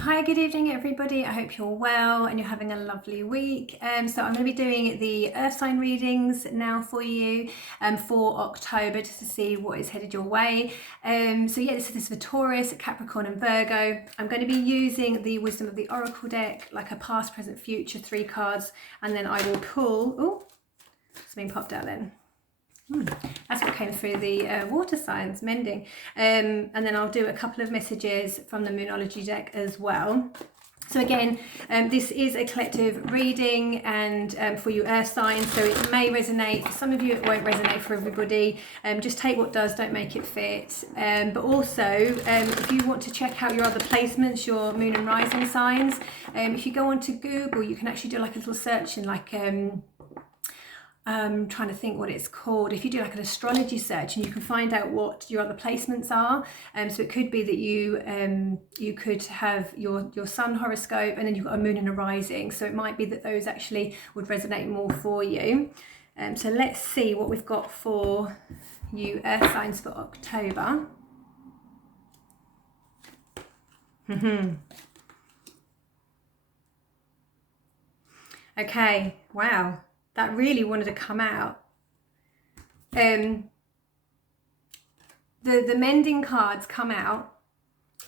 Hi, good evening everybody. I hope you're well and you're having a lovely week. So I'm going to be doing the earth sign readings now for you for October, just to see what is headed your way. So yeah, this is for Taurus, Capricorn and Virgo. I'm going to be using the Wisdom of the Oracle deck, like a past, present, future, 3 cards, and then I will pull, something popped out then. That's what came through the water signs, mending. And then I'll do a couple of messages from the Moonology deck as well. So again, this is a collective reading and for you earth signs, so it may resonate. For some of you, it won't resonate for everybody. Just take what does, don't make it fit. But also, if you want to check out your other placements, your moon and rising signs, if you go onto Google, you can actually do like a little search in like... trying to think what it's called. If you do like an astrology search, and you can find out what your other placements are. So it could be that you could have your sun horoscope, and then you've got a moon and a rising. So it might be that those actually would resonate more for you. So let's see what we've got for you earth signs for October. Okay, wow. That really wanted to come out. The mending cards come out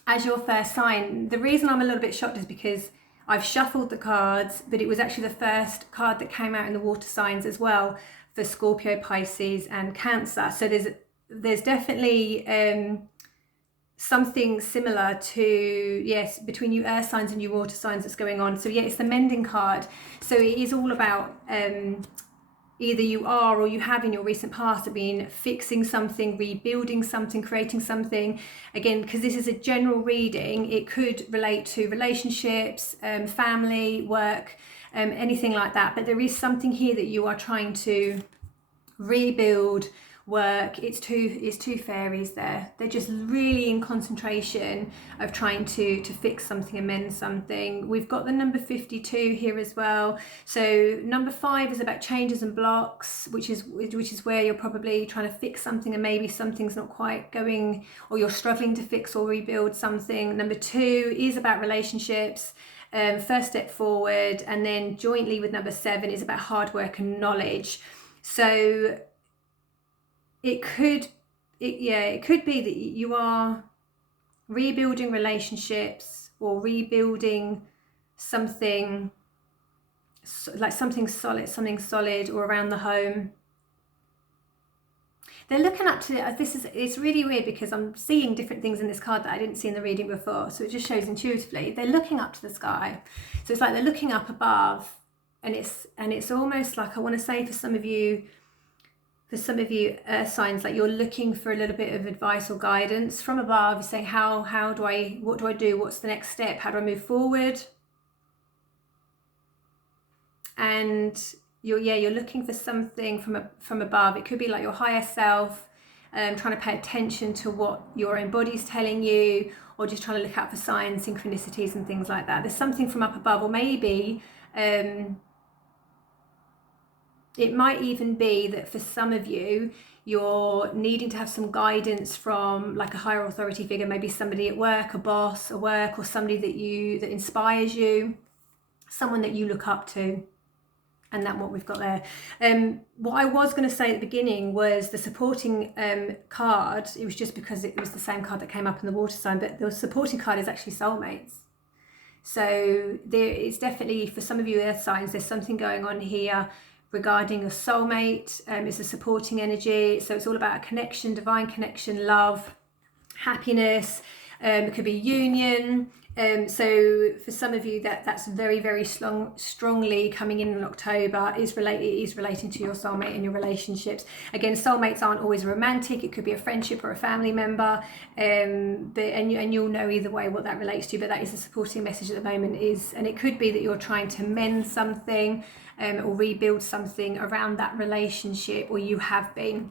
as your first sign. The reason I'm a little bit shocked is because I've shuffled the cards, but it was actually the first card that came out in the water signs as well for Scorpio, Pisces and Cancer. So there's definitely something similar to, yes, between you earth signs and you water signs that's going on. So yeah, it's the mending card. So it is all about either you are or you have in your recent past been fixing something, rebuilding something, creating something. Again, because this is a general reading, it could relate to relationships, family, work, anything like that. But there is something here that you are trying to rebuild, work. It's two fairies there. They're just really in concentration of trying to fix something, amend something. We've got the number 52 here as well. So number 5 is about changes and blocks, which is where you're probably trying to fix something and maybe something's not quite going, or you're struggling to fix or rebuild something. Number 2 is about relationships. First step forward, and then jointly with number 7 is about hard work and knowledge. So it could be that you are rebuilding relationships or rebuilding something like something solid or around the home. They're looking up to it's really weird because I'm seeing different things in this card that I didn't see in the reading before, so it just shows intuitively they're looking up to the sky. So it's like they're looking up above, and it's almost like, I want to say for some of you earth signs, like you're looking for a little bit of advice or guidance from above. You're saying, what do I do? What's the next step? How do I move forward? And you're looking for something from above. It could be like your higher self, trying to pay attention to what your own body's telling you, or just trying to look out for signs, synchronicities and things like that. There's something from up above, or maybe it might even be that for some of you, you're needing to have some guidance from like a higher authority figure, maybe somebody at work, a boss at work, or somebody that inspires you, someone that you look up to. And that's what we've got there. What I was going to say at the beginning was the supporting card. It was just because it was the same card that came up in the water sign, but the supporting card is actually soulmates. So there is definitely, for some of you earth signs, there's something going on here regarding your soulmate. It's a supporting energy, so it's all about a connection, divine connection, love, happiness. It could be union. So for some of you, that's very, very strongly coming in October, is relating to your soulmate and your relationships. Again, soulmates aren't always romantic. It could be a friendship or a family member, and you'll know either way what that relates to. But that is a supporting message at the moment. And it could be that you're trying to mend something or rebuild something around that relationship, or you have been.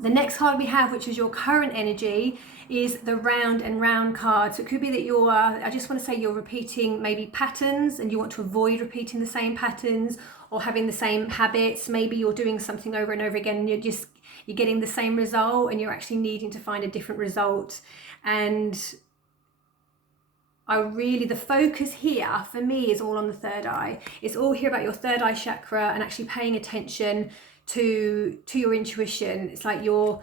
The next card we have, which is your current energy, is the round and round card. So it could be that I just want to say you're repeating maybe patterns, and you want to avoid repeating the same patterns or having the same habits. Maybe you're doing something over and over again and you're getting the same result, and you're actually needing to find a different result. And the focus here for me is all on the third eye. It's all here about your third eye chakra and actually paying attention to your intuition. It's like you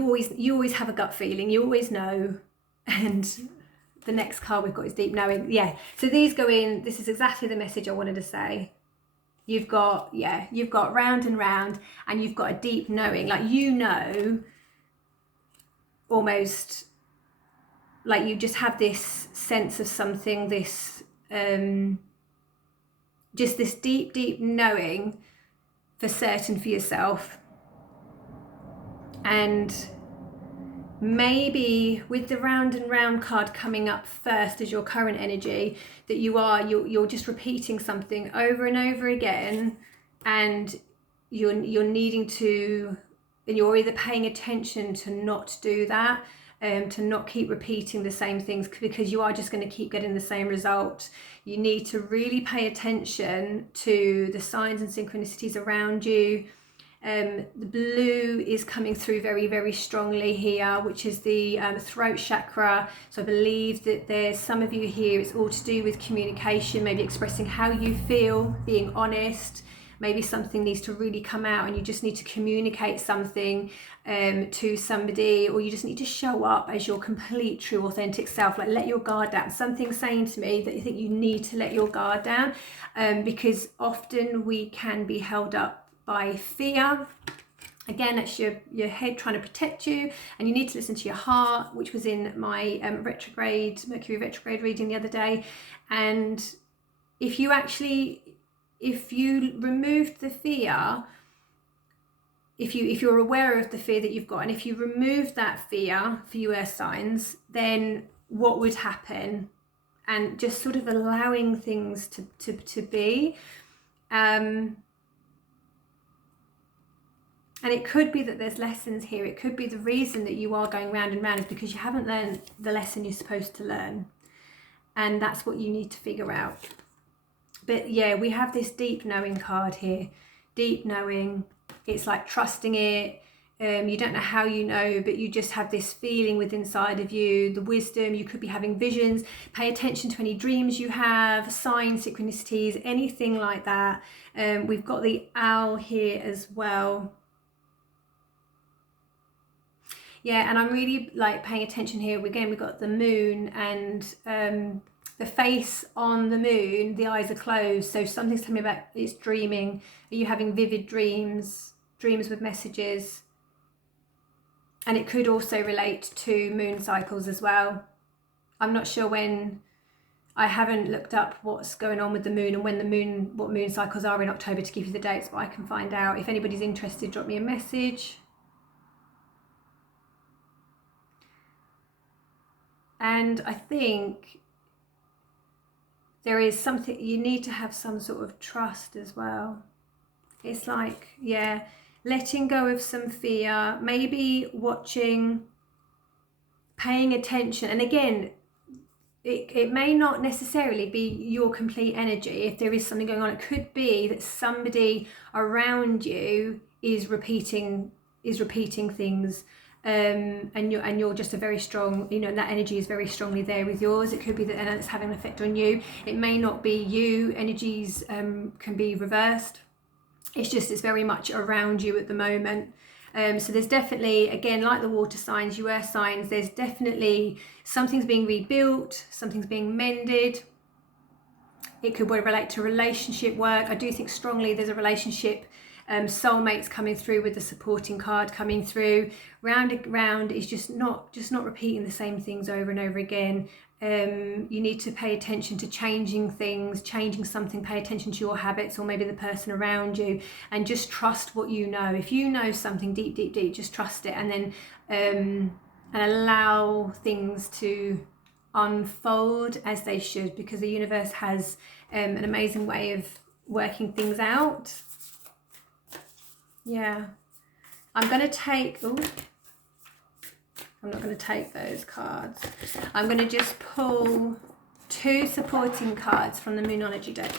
always have a gut feeling, you always know. And the next card we've got is deep knowing. Yeah, so these go in, this is exactly the message I wanted to say. You've got round and round, and you've got a deep knowing, like, you know, almost like you just have this sense of something, this just this deep knowing for certain for yourself. And maybe with the round and round card coming up first as your current energy, that you're just repeating something over and over again, and you're needing to, and you're either paying attention to not do that, to not keep repeating the same things, because you are just going to keep getting the same result. You need to really pay attention to the signs and synchronicities around you. The blue is coming through very, very strongly here, which is the throat chakra. So I believe that there's some of you here, it's all to do with communication, maybe expressing how you feel, being honest. Maybe something needs to really come out and you just need to communicate something to somebody, or you just need to show up as your complete, true, authentic self. Like, let your guard down. Something's saying to me that you think you need to let your guard down, because often we can be held up by fear. Again, that's your head trying to protect you, and you need to listen to your heart, which was in my Mercury retrograde reading the other day. And if you removed the fear, if you're aware of the fear that you've got, and if you remove that fear for you earth signs, then what would happen? And just sort of allowing things to be. And it could be that there's lessons here. It could be the reason that you are going round and round is because you haven't learned the lesson you're supposed to learn. And that's what you need to figure out. But yeah, we have this deep knowing card here. Deep knowing. It's like trusting it. You don't know how you know, but you just have this feeling within inside of you. The wisdom, you could be having visions. Pay attention to any dreams you have, signs, synchronicities, anything like that. We've got the owl here as well. Yeah, and I'm really like paying attention here. Again, we've got the moon, and the face on the moon, the eyes are closed. So something's telling me about it's dreaming. Are you having vivid dreams with messages? And it could also relate to moon cycles as well. I'm not sure when, I haven't looked up what's going on with the moon and what moon cycles are in October to give you the dates, but I can find out. If anybody's interested, drop me a message. And I think there is something, you need to have some sort of trust as well. It's like, yeah, letting go of some fear, maybe watching, paying attention. And again, it may not necessarily be your complete energy. If there is something going on, it could be that somebody around you is repeating things. And you're just a very strong, that energy is very strongly there with yours. It could be that, and it's having an effect on you. It may not be you. Energies can be reversed. It's very much around you at the moment. So there's definitely, again, like the water signs, you earth signs, there's definitely something's being rebuilt, something's being mended. It could relate to relationship work. I do think strongly there's a relationship, soulmates coming through with the supporting card coming through. Round is just not repeating the same things over and over again. You need to pay attention to changing things, changing something, pay attention to your habits or maybe the person around you, and just trust what you know. If you know something deep, just trust it, and then and allow things to unfold as they should, because the universe has an amazing way of working things out. Yeah, I'm going to take, I'm not going to take those cards. I'm going to just pull 2 supporting cards from the Moonology deck.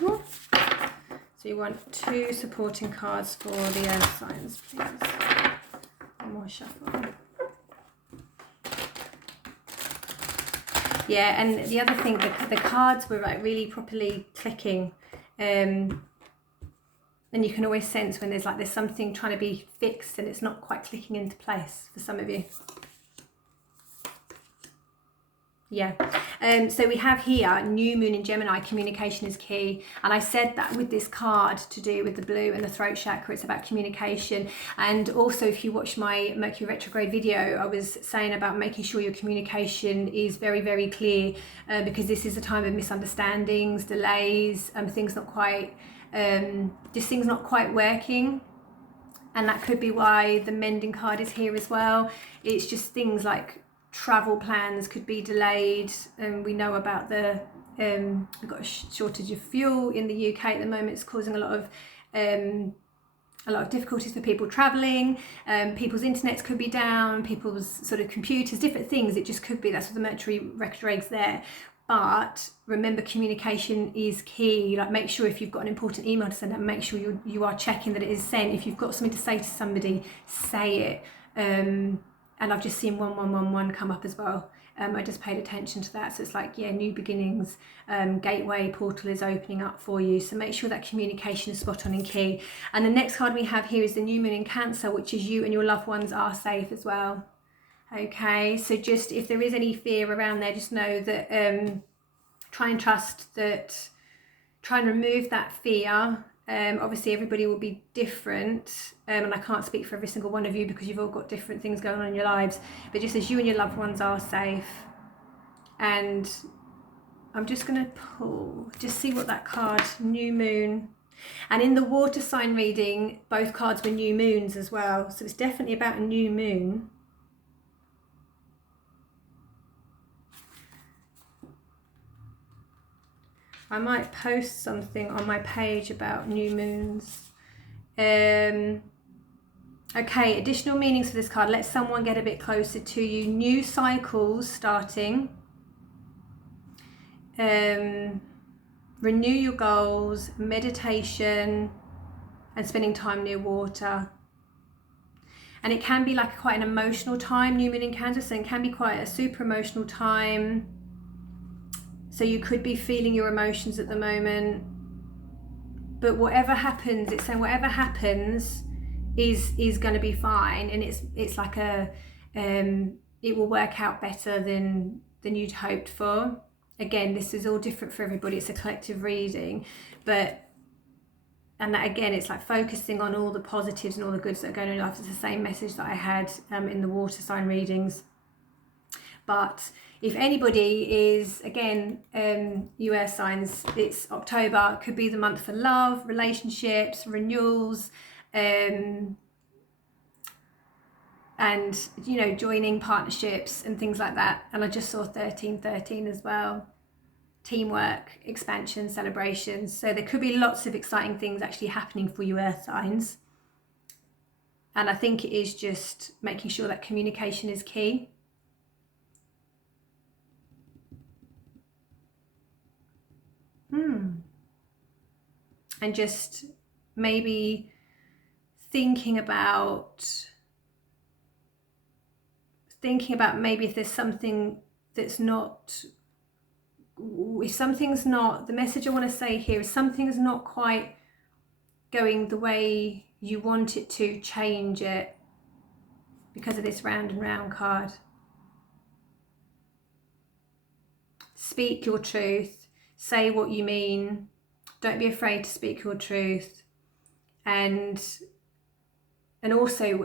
So you want 2 supporting cards for the earth signs, please. One more shuffle. Yeah, and the other thing, the cards were like really properly clicking. And you can always sense when there's something trying to be fixed and it's not quite clicking into place for some of you. Yeah. So we have here new moon in Gemini, communication is key, and I said that with this card to do with the blue and the throat chakra, it's about communication. And also, if you watch my Mercury retrograde video, I was saying about making sure your communication is very, very clear, because this is a time of misunderstandings, delays, things not quite just things not quite working. And that could be why the mending card is here as well. It's just things like travel plans could be delayed, and we know about we've got a shortage of fuel in the UK at the moment. It's causing a lot of difficulties for people traveling. People's internets could be down, people's sort of computers, different things. It just could be, that's what the Mercury retrograde's there. But remember, communication is key. Like, make sure if you've got an important email to send out, make sure you are checking that it is sent. If you've got something to say to somebody, say it. And I've just seen 1111 come up as well. I just paid attention to that. So it's like, yeah, new beginnings, gateway portal is opening up for you. So make sure that communication is spot on and key. And the next card we have here is the new moon in Cancer, which is you and your loved ones are safe as well. Okay, so just if there is any fear around there, just know that try and trust that, try and remove that fear. Obviously everybody will be different, and I can't speak for every single one of you because you've all got different things going on in your lives, but just as you and your loved ones are safe. And I'm just going to pull, just see what that card, new moon, and in the water sign reading both cards were new moons as well, so it's definitely about a new moon. I might post something on my page about new moons. Okay, additional meanings for this card. Let someone get a bit closer to you. New cycles starting. Renew your goals, meditation, and spending time near water. And it can be like quite an emotional time, new moon in Cancer, so it can be quite a super emotional time. So you could be feeling your emotions at the moment, but whatever happens, it's saying whatever happens is going to be fine, and it's like it will work out better than you'd hoped for. Again, this is all different for everybody. It's a collective reading, and that again, it's like focusing on all the positives and all the goods that are going on in life. It's the same message that I had in the water sign readings. But if anybody is, again, US signs, it's October, could be the month for love, relationships, renewals, and, you know, joining partnerships and things like that. And I just saw 1313 as well. Teamwork, expansion, celebrations. So there could be lots of exciting things actually happening for you earth signs. And I think it is just making sure that communication is key. And just maybe thinking about maybe if there's something that's not, if something's not, the message I want to say here is something's not quite going the way you want it to, change it because of this round and round card. Speak your truth, say what you mean. Don't be afraid to speak your truth. And also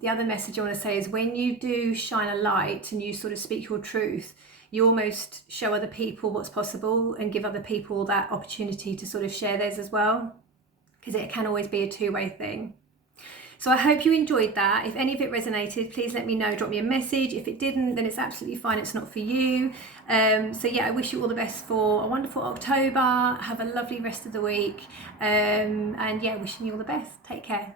the other message I want to say is when you do shine a light and you sort of speak your truth, you almost show other people what's possible and give other people that opportunity to sort of share theirs as well, because it can always be a two-way thing. So I hope you enjoyed that. If any of it resonated, please let me know, drop me a message. If it didn't, then it's absolutely fine, it's not for you. So yeah, I wish you all the best for a wonderful October. Have a lovely rest of the week. And yeah, wishing you all the best. Take care.